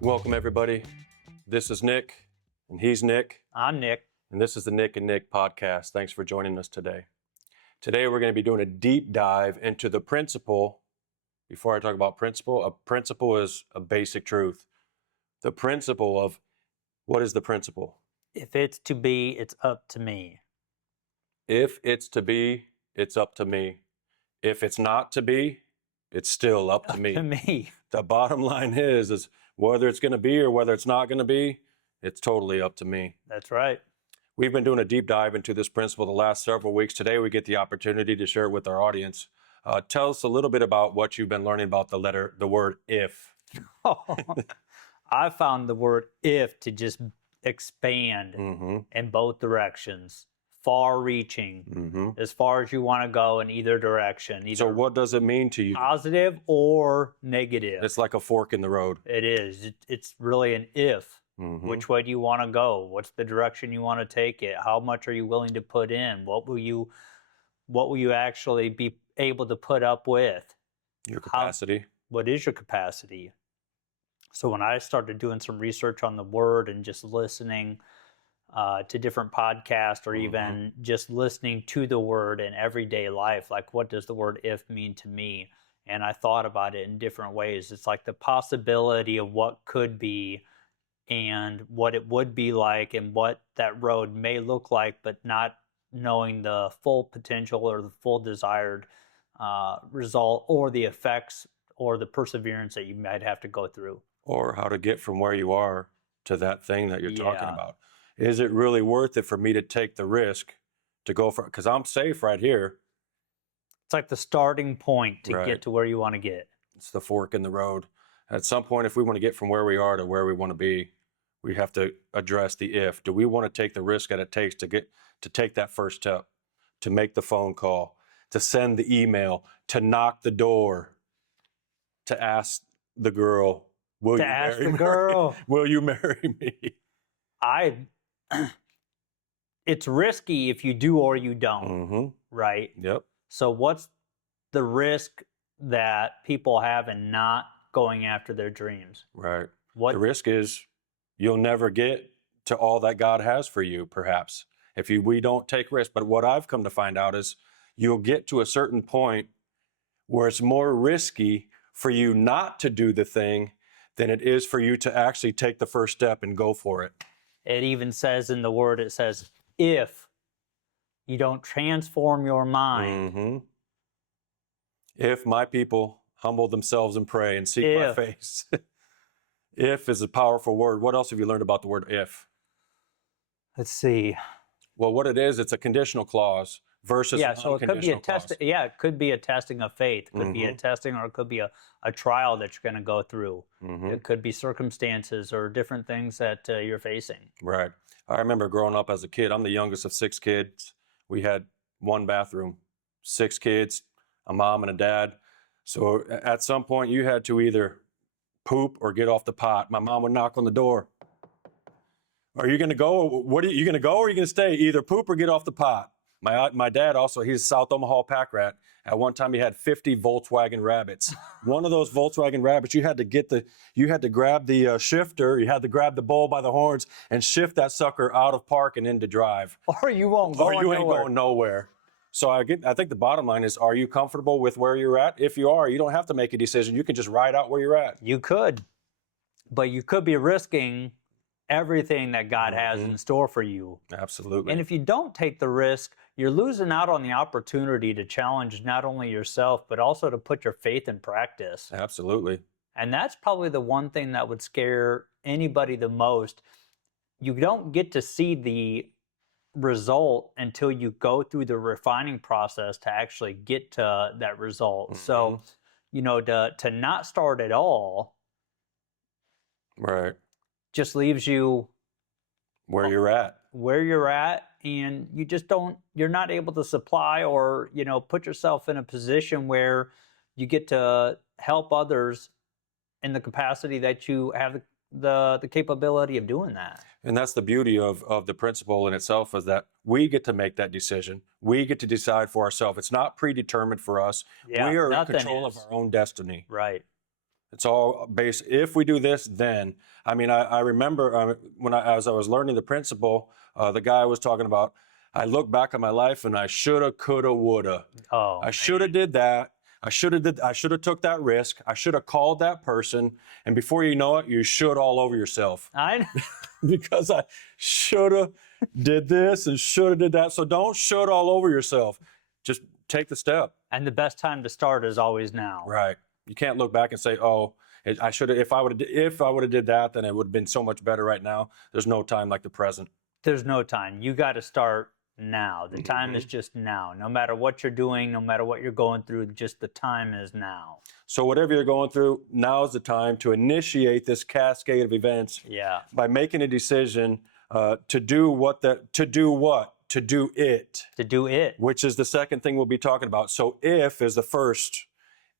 Welcome, everybody. This is Nick, and he's Nick, I'm Nick. and this is the Nick and Nick podcast. Thanks for joining us today. Today, we're going to be doing a deep dive into the principle. Before I talk about principle, a principle is a basic truth. The principle of what is the principle? If it's to be, it's up to me. If it's to be, it's up to me. If it's not to be, it's still up to me. To me. The bottom line is whether it's going to be or whether it's not going to be, it's totally up to me. That's right. We've been doing a deep dive into this principle the last several weeks. Today, we get the opportunity to share it with our audience. Tell us a little bit about what you've been learning about the word if. I found the word if to just expand in both directions, far reaching, as far as you want to go in either direction, either So what does it mean to you? positive or negative. It's like a fork in the road. It is. It's really an if. Which way do you want to go? What's the direction you want to take it? How much are you willing to put in? What will you actually be able to put up with? Your capacity. What is your capacity? So when I started doing some research on the word and just listening to different podcasts or even just listening to the word in everyday life, like what does the word if mean to me? And I thought about it in different ways. It's like the possibility of what could be and what it would be like and what that road may look like, but not knowing the full potential or the full desired result or the effects or the perseverance that you might have to go through. Or how to get from where you are to that thing that you're talking about. Is it really worth it for me to take the risk to go for it? Because I'm safe right here. It's like the starting point to get to where you want to get. It's the fork in the road. At some point, if we want to get from where we are to where we want to be, we have to address the if. Do we want to take the risk that it takes to take that first step, to make the phone call, to send the email, to knock the door, to ask the girl, will you marry me? It's risky if you do or you don't, right? Yep. So what's the risk that people have in not going after their dreams? Right. The risk is you'll never get to all that God has for you, perhaps, if we don't take risks. But what I've come to find out is you'll get to a certain point where it's more risky for you not to do the thing than it is for you to actually take the first step and go for it. It even says in the word, it says, if you don't transform your mind. If my people humble themselves and pray and seek my face. If is a powerful word. What else have you learned about the word if? Let's see. Well, what it is, it's a conditional clause versus so it could be a test. Yeah, it could be a testing of faith. It could be a testing, or it could be a trial that you're going to go through. It could be circumstances or different things that you're facing. Right. I remember growing up as a kid. I'm the youngest of 6 kids. We had one bathroom, 6 kids, a mom and a dad. So at some point you had to either poop or get off the pot. My mom would knock on the door. Are you going to go? What are you going to go or are you going to stay? Either poop or get off the pot. My dad also, he's a South Omaha pack rat. At one time he had 50 Volkswagen Rabbits. One of those Volkswagen Rabbits, you had to grab the shifter, you had to grab the bull by the horns and shift that sucker out of park and into drive. Or you won't go Or you ain't going nowhere. So I think the bottom line is, are you comfortable with where you're at? If you are, you don't have to make a decision. You can just ride out where you're at. You could, but you could be risking everything that God has in store for you. Absolutely. And if you don't take the risk, you're losing out on the opportunity to challenge not only yourself, but also to put your faith in practice. Absolutely. And that's probably the one thing that would scare anybody the most. You don't get to see the result until you go through the refining process to actually get to that result. So, to not start at all, right, just leaves you where you're at, and you're not able to supply or put yourself in a position where you get to help others in the capacity that you have the capability of doing that. And that's the beauty of the principle in itself, is that we get to make that decision. We get to decide for ourselves. It's not predetermined for us. Yeah, we are in control of our own destiny. Right. It's all based, if we do this, then. I mean, I remember as I was learning the principle, the guy was talking about, I look back at my life and I shoulda, coulda, woulda. Oh, I shoulda man. did that. I shoulda took that risk. I shoulda called that person. And before you know it, you should all over yourself because I shoulda did this and shoulda did that. So don't should all over yourself. Just take the step. And the best time to start is always now. Right. You can't look back and say, "Oh, I should have." If I would have did that, then it would have been so much better right now. There's no time like the present. There's no time. You got to start now. The time is just now. No matter what you're doing, no matter what you're going through, just the time is now. So whatever you're going through, now is the time to initiate this cascade of events Yeah. by making a decision to do what? To do it, To do it. which is the second thing we'll be talking about. So if is the first,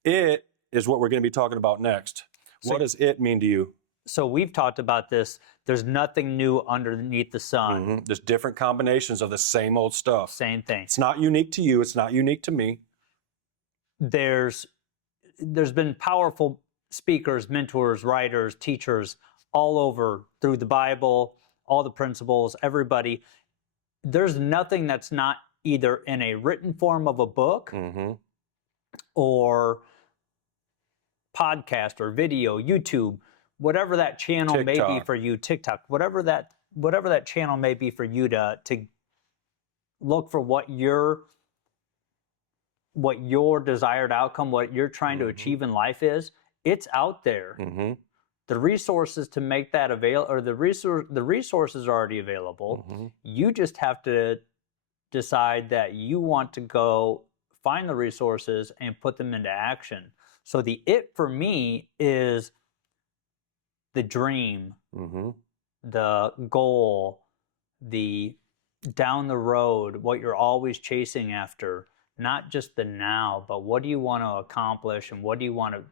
it is what we're going to be talking about next. So- What does it mean to you? So we've talked about this. There's nothing new underneath the sun. Mhm. There's different combinations of the same old stuff. Same thing. It's not unique to you. It's not unique to me. There's been powerful speakers, mentors, writers, teachers all over through the Bible, all the principles, everybody. There's nothing that's not either in a written form of a book Mm-hmm. or podcast or video, YouTube, whatever that channel may be TikTok. for you, TikTok, whatever that channel may be for you to look for what your desired outcome, what you're trying to Mhm. achieve in life is. It's out there. Mm-hmm. The resources to make that available, or the resources are already available. Mm-hmm. You just have to decide that you want to go find the resources and put them into action. So the it for me is the dream, Mm-hmm. the goal, the down the road, what you're always chasing after, not just the now, but what do you want to accomplish and what do you want to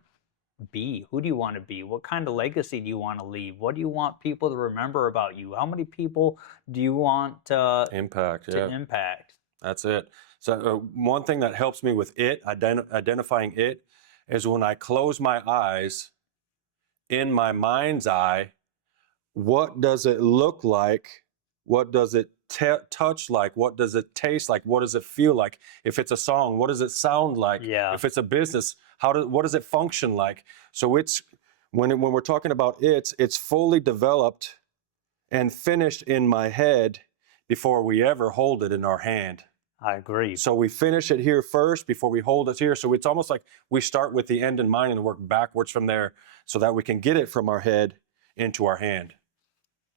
be? Who do you want to be? What kind of legacy do you want to leave? What do you want people to remember about you? How many people do you want to Impact. Yeah. impact? That's it. So one thing that helps me with it, identifying it, is when I close my eyes, in my mind's eye, what does it look like? What does it touch like? What does it taste like? What does it feel like? If it's a song, what does it sound like? Yeah. If it's a business, what does it function like? So it's when we're talking about it's fully developed and finished in my head before we ever hold it in our hand. I agree. So we finish it here first before we hold it here. So it's almost like we start with the end in mind and work backwards from there so that we can get it from our head into our hand.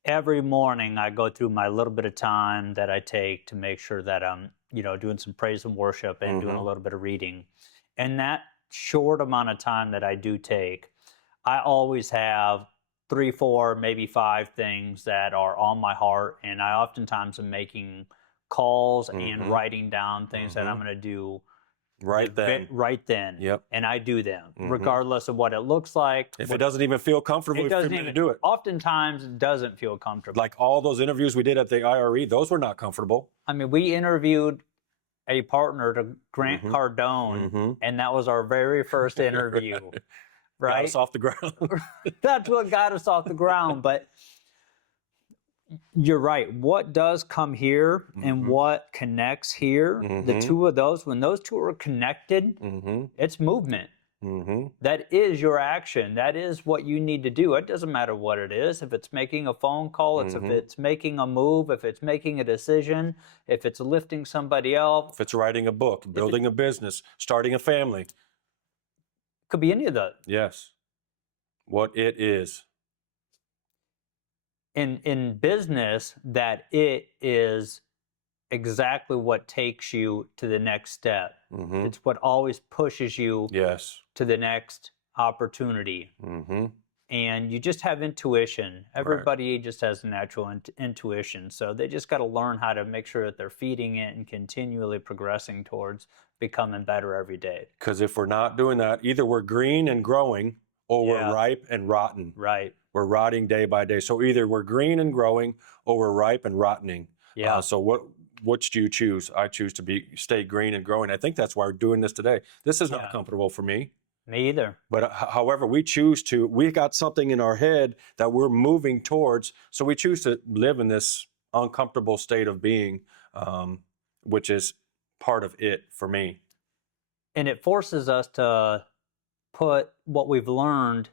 Every morning I go through my little bit of time that I take to make sure that I'm, doing some praise and worship and doing a Mhm. little bit of reading. And that short amount of time that I do take, I always have 3, 4, maybe 5 things that are on my heart. And I oftentimes am making calls and Mhm. writing down things that I'm Mhm. going to do Right then. Right then. Yep. And I do them, Mhm. regardless of what it looks like. If it doesn't even feel comfortable, It for doesn't me even to do it. Oftentimes, it doesn't feel comfortable. Like all those interviews we did at the IRE, those were not comfortable. I mean, we interviewed a partner to Grant Mhm. Cardone, Mhm. and that was our very first interview, Got right? us off the ground. That's what got us off the ground. But you're right. What does come here and Mhm. what connects here, the Mhm. two of those, when those two are connected, Mm-hmm. it's movement. Mm-hmm. That is your action. That is what you need to do. It doesn't matter what it is. If it's making a phone call, if Mhm. it's making a move, if it's making a decision, if it's lifting somebody else, If it's writing a book, building a business, starting a family. could be any of that. Yes. What it is. In business, that it is exactly what takes you to the next step. Mm-hmm. It's what always pushes you Yes. to the next opportunity. Mm-hmm. And you just have intuition. Everybody just has natural intuition. So they just got to learn how to make sure that they're feeding it and continually progressing towards becoming better every day. Because if we're not doing that, either we're green and growing or Yeah. we're ripe and rotten. Right. We're rotting day by day. So either we're green and growing or we're ripe and rotting. Yeah. So which do you choose? I choose to stay green and growing. I think that's why we're doing this today. This is not Yeah. comfortable for me. Me either. But however, we got something in our head that we're moving towards. So we choose to live in this uncomfortable state of being, which is part of it for me. And it forces us to put what we've learned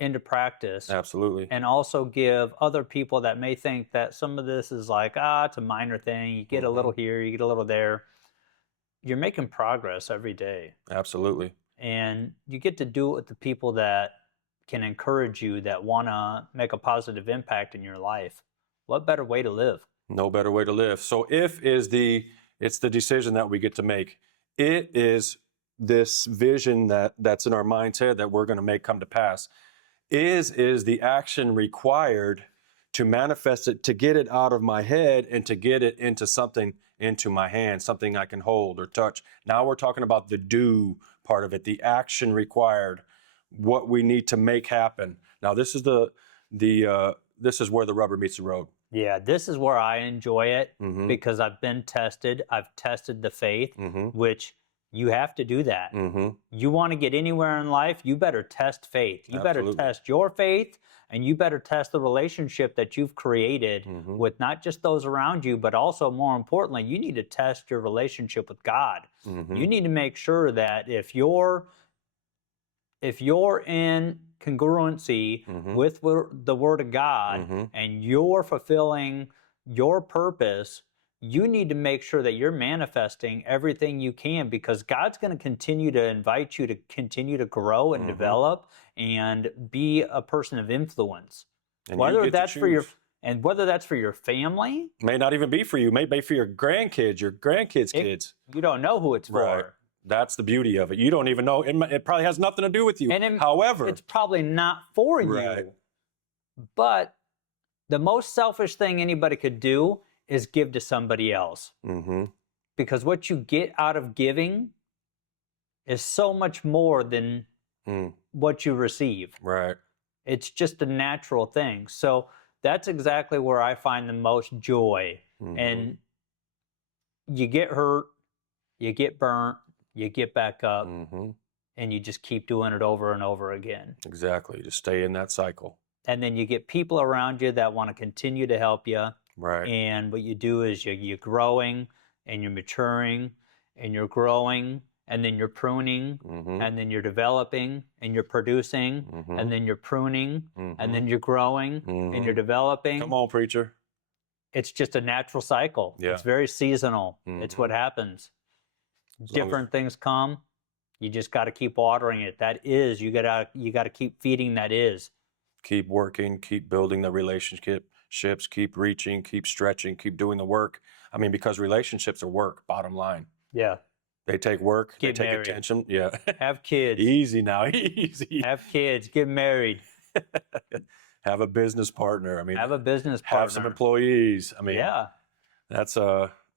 into practice. Absolutely. And also give other people that may think that some of this is like, it's a minor thing. You get a little here, you get a little there. You're making progress every day. Absolutely. And you get to do it with the people that can encourage you, that want to make a positive impact in your life. What better way to live? No better way to live. So it's the decision that we get to make. It is this vision that's in our mind's head that we're going to make come to pass. Is the action required to manifest it, to get it out of my head and to get it into my hand, something I can hold or touch. Now we're talking about the do part of it, the action required, what we need to make happen. Now this is this is where the rubber meets the road. Yeah, this is where I enjoy it Mm-hmm. because I've been tested. I've tested the faith, Mm-hmm. which you have to do that. Mm-hmm. You want to get anywhere in life, you better test faith. You better Absolutely. test your faith, and you better test the relationship that you've created Mhm. with not just those around you, but also more importantly, you need to test your relationship with God. Mm-hmm. You need to make sure that if you're in congruency Mhm. with the Word of God Mhm. and you're fulfilling your purpose, you need to make sure that you're manifesting everything you can, because God's going to continue to invite you to continue to grow and Mhm. develop and be a person of influence. And you Whether get to that's for choose. whether that's for your family, May not even be for you, may be for your grandkids, your grandkids' It- kids. you don't know who it's Right. for. That's the beauty of it. You don't even know. It probably has nothing to do with you. And However, It's probably not for Right. you. But the most selfish thing anybody could do is give to somebody else. mm-hmm. Because what you get out of giving is so much more than what you receive. Right. It's just a natural thing. So that's exactly where I find the most joy. Mhm. And you get hurt, you get burnt, you get back up, Mm-hmm. and you just keep doing it over and over again. Exactly. To stay in that cycle. And then you get people around you that want to continue to help you. Right. And what you do is you're growing and you're maturing and you're growing and then you're pruning Mm-hmm. and then you're developing and you're producing Mhm. and then you're pruning Mhm. and then you're growing and you're Mhm. developing. Come on, preacher. It's just a natural cycle. Yeah. It's very seasonal. It's what happens. long as- Different things come. You just got to keep watering it. That is, you got to keep feeding that is. Keep working, keep building the relationships, keep reaching, keep stretching, keep doing the work. I mean, because relationships are work, bottom line. Yeah. They take work, Get they take married. attention. Yeah. Have kids. Easy now, easy. Have kids. Get married. Have a business partner. I mean, Have a business partner. have some employees. I mean, Yeah. that's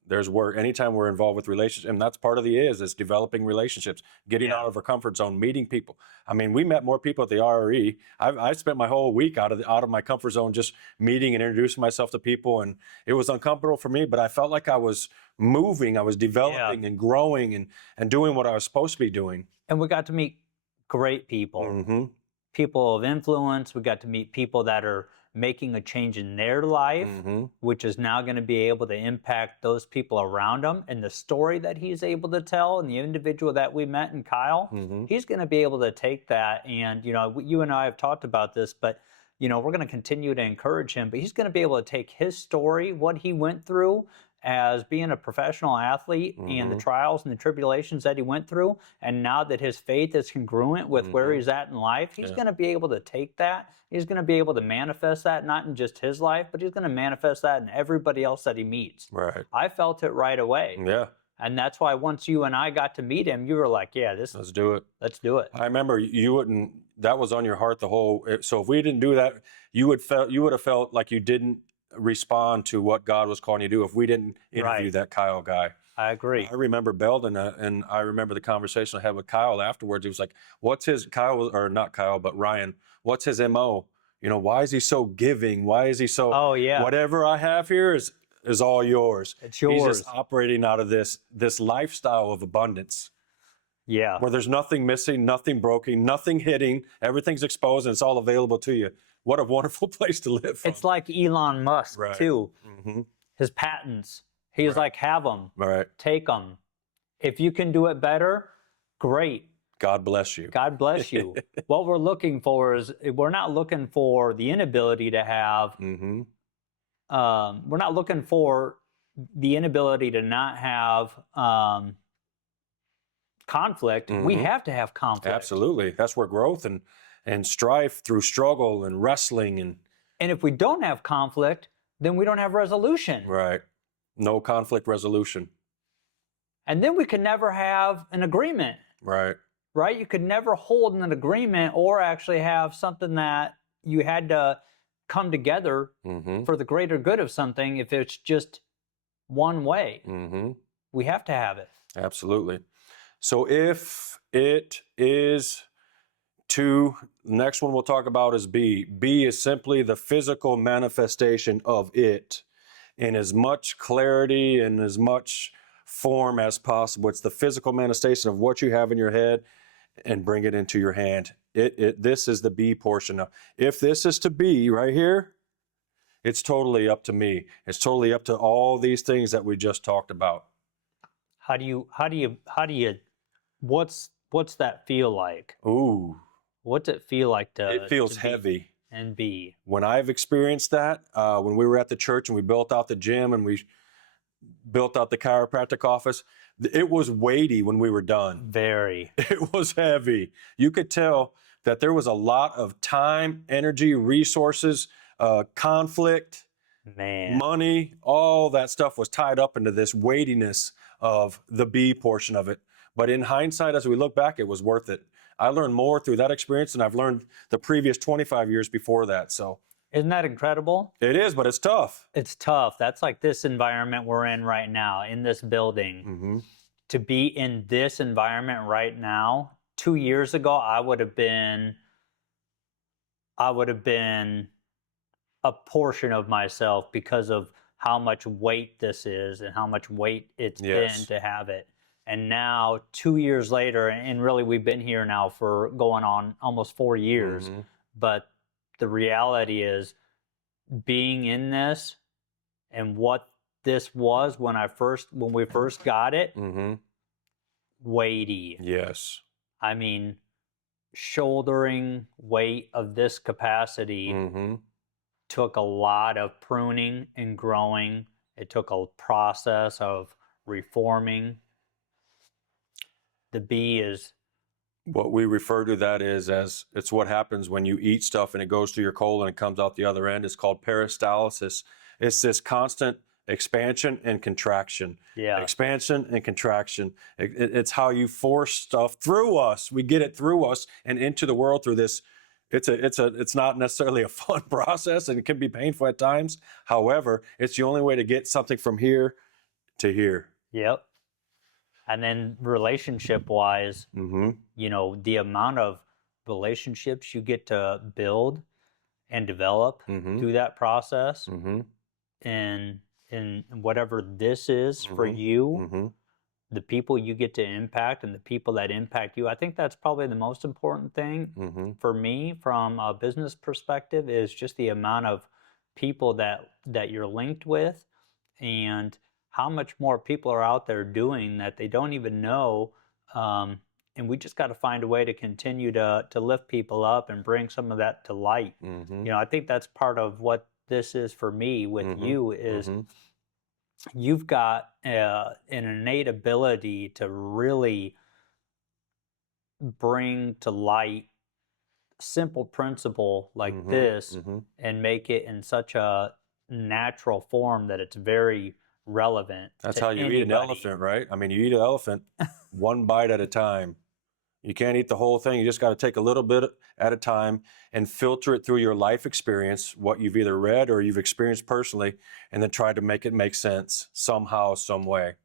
there's work. Anytime we're involved with relationships, and that's part of the is developing relationships, getting Yeah. out of our comfort zone, meeting people. I mean, we met more people at the RRE. I spent my whole week out of my comfort zone, just meeting and introducing myself to people, and it was uncomfortable for me, but I felt like I was moving, I was developing and growing and doing what I was supposed to be doing. And we got to meet great people, Mm-hmm. people of influence. We got to meet people that are making a change in their life, Mm-hmm. which is now going to be able to impact those people around him. And the story that he's able to tell and the individual that we met in Kyle, Mm-hmm. he's going to be able to take that. And, you and I have talked about this, but, we're going to continue to encourage him. But he's going to be able to take his story, what he went through as being a professional athlete and the Mhm. trials and the tribulations that he went through. And now that his faith is congruent with where Mhm. he's at in life, he's Yeah. going to be able to take that. He's going to be able to manifest that, not in just his life, but he's going to manifest that in everybody else that he meets. Right. I felt it right away. Yeah. And that's why once you and I got to meet him, you were like, yeah, Let's do it. let's do it. I remember you wouldn't. That was on your heart the whole. So if we didn't do that, you would have felt like you didn't respond to what God was calling you to do. If we didn't interview Right. that Kyle guy, I agree. I remember Belden, and I remember the conversation I had with Kyle afterwards. He was like, "What's his or not Kyle, but Ryan? What's his MO? Why is he so giving? Why is he so? Oh, yeah. Whatever I have here is all yours. It's He's yours. just operating out of this lifestyle of abundance." Yeah. where there's nothing missing, nothing broken, nothing hitting, everything's exposed, and it's all available to you. What a wonderful place to live from. It's like Elon Musk Right. too. Hmm. His patents. He's Right. like, have them, Right. take them. If you can do it better, great. God bless you. God bless you. What we're looking for is we're not looking for the inability to have. Hmm. We're not looking for the inability to not have conflict. We Mhm. have to have conflict. Absolutely. That's where growth and strife through struggle and wrestling and And if we don't have conflict, then we don't have resolution. right. No conflict resolution. And then we can never have an agreement, Right. right? You could never hold an agreement or actually have something that you had to come together Hmm. for the greater good of something if it's just one way. Hmm. We have to have it. Absolutely. So if it is to, next one we'll talk about is B. B is simply the physical manifestation of it in as much clarity and as much form as possible. It's the physical manifestation of what you have in your head and bring it into your hand. This is the B portion. Now, if this is to be right here, it's totally up to me. It's totally up to all these things that we just talked about. How do you what's that feel like? Ooh, What's it feel like to it feels to be heavy. and be? When I've experienced that, when we were at the church and we built out the gym and we built out the chiropractic office, it was weighty when we were done. Very. It was heavy. You could tell that there was a lot of time, energy, resources, conflict, Man. money, all that stuff was tied up into this weightiness of the B portion of it. But in hindsight, as we look back, it was worth it. I learned more through that experience than I've learned the previous 25 years before that. So Isn't that incredible? it is, but it's tough. It's tough. That's like this environment we're in right now, in this building. Mm-hmm. To be in this environment right now, 2 years ago, I would have been a portion of myself because of how much weight this is and how much weight it's Yes. been to have it. And now, 2 years later, and really we've been here now for going on almost 4 years, Mhm. but the reality is being in this and what this was when we first got it, Mm-hmm. weighty. Yes. I mean, shouldering weight of this capacity Mm-hmm. took a lot of pruning and growing. It took a process of reforming. The B is What we refer to that is as it's what happens when you eat stuff and it goes through your colon and comes out the other end. It's called peristalsis. It's this constant expansion and contraction. yeah, Expansion and contraction. It's how you force stuff through us. We get it through us and into the world through this. It's not necessarily a fun process and it can be painful at times. However, it's the only way to get something from here to here. yep. And then relationship wise, Mm-hmm. the amount of relationships you get to build and develop Mm-hmm. through that process, Mm-hmm. and in whatever this is for Mhm. you, Mm-hmm. the people you get to impact and the people that impact you. I think that's probably the most important thing Mm-hmm. for me from a business perspective is just the amount of people that you're linked with and how much more people are out there doing that they don't even know. And we just got to find a way to continue to lift people up and bring some of that to light. Mm-hmm. I think that's part of what this is for me with Mhm. you is Mhm. you've got an innate ability to really bring to light simple principle like Mhm. this Mhm. and make it in such a natural form that it's very relevant. That's to how you eat an anybody. elephant, right? I mean, you eat an elephant one bite at a time. You can't eat the whole thing. You just got to take a little bit at a time and filter it through your life experience, what you've either read or you've experienced personally, and then try to make it make sense somehow, some way.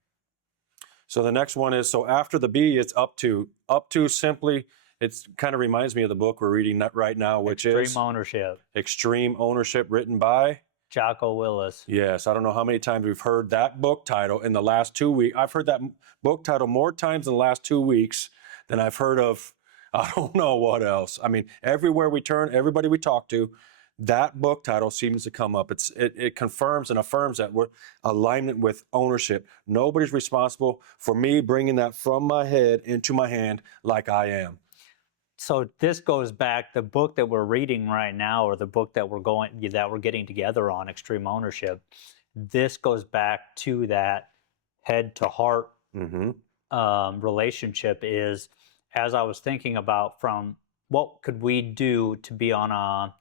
So the next one is, so after the B, it's up to. Up to simply, it's kind of reminds me of the book we're reading right now, which Extreme is ownership. Extreme Ownership, written by? Jocko Willis. Yes, I don't know how many times we've heard that book title in the last 2 weeks. I've heard that book title more times in the last 2 weeks then I've heard of, I don't know what else. I mean, everywhere we turn, everybody we talk to, that book title seems to come up. It confirms and affirms that we're alignment with ownership. Nobody's responsible for me bringing that from my head into my hand like I am. So this goes back, the book that we're reading right now, or the book that we're getting together on, Extreme Ownership, this goes back to that head to heart relationship. Is, as I was thinking about, from what could we do to be on a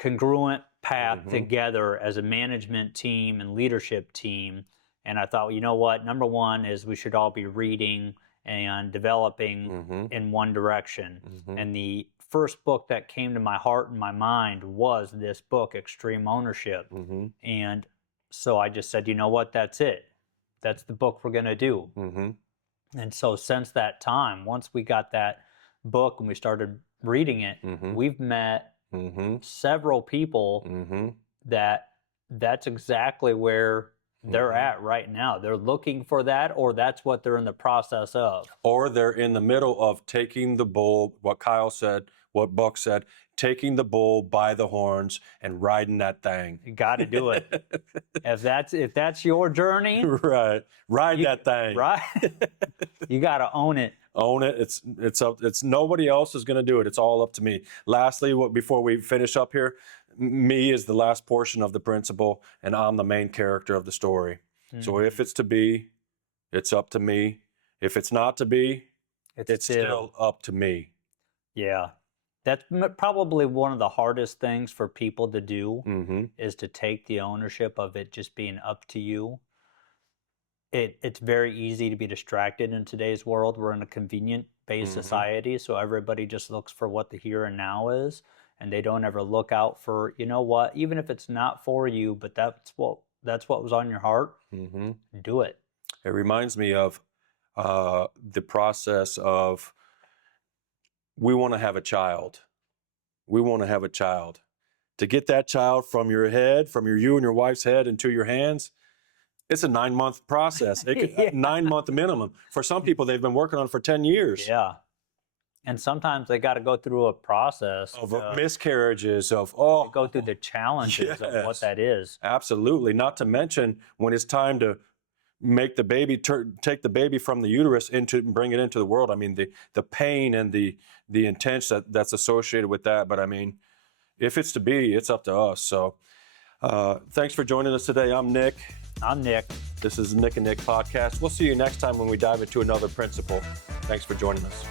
congruent path together as a management team and leadership team. And I thought, you know what, number one is we should all be reading and developing in one direction. And the first book that came to my heart and my mind was this book, Extreme Ownership. And so I just said, you know what, that's it. That's the book we're going to do. And so since that time, once we got that book and we started reading it, we've met several people that's exactly where they're at right now. They're looking for that, or that's what they're in the process of. Or they're in the middle of taking the bull, what Kyle said, what Buck said, taking the bull by the horns and riding that thing. You got to do it. If that's your journey, right, ride that thing. Right, you got to own it. Own it. It's nobody else is going to do it. It's all up to me. Lastly, before we finish up here, me is the last portion of the principle, and I'm the main character of the story. So if it's to be, it's up to me. If it's not to be, it's still up to me. Yeah. That's probably one of the hardest things for people to do, is to take the ownership of it just being up to you. It's very easy to be distracted in today's world. We're in a convenient-based society, so everybody just looks for what the here and now is, and they don't ever look out for, you know what, even if it's not for you, but that's what was on your heart, do it. It reminds me of the process of, we want to have a child. We want to have a child. To get that child from your head, from you and your wife's head into your hands, it's a 9-month process. It could 9-month minimum. For some people, they've been working on it for 10 years. Yeah. And sometimes they got to go through a process of miscarriages, go through the challenges of what that is. Absolutely. Not to mention when it's time to make the baby, take the baby from the uterus bring it into the world. I mean, the pain and the intense that's associated with that. But I mean, if it's to be, it's up to us. So thanks for joining us today. I'm Nick. I'm Nick. This is Nick and Nick Podcast. We'll see you next time when we dive into another principle. Thanks for joining us.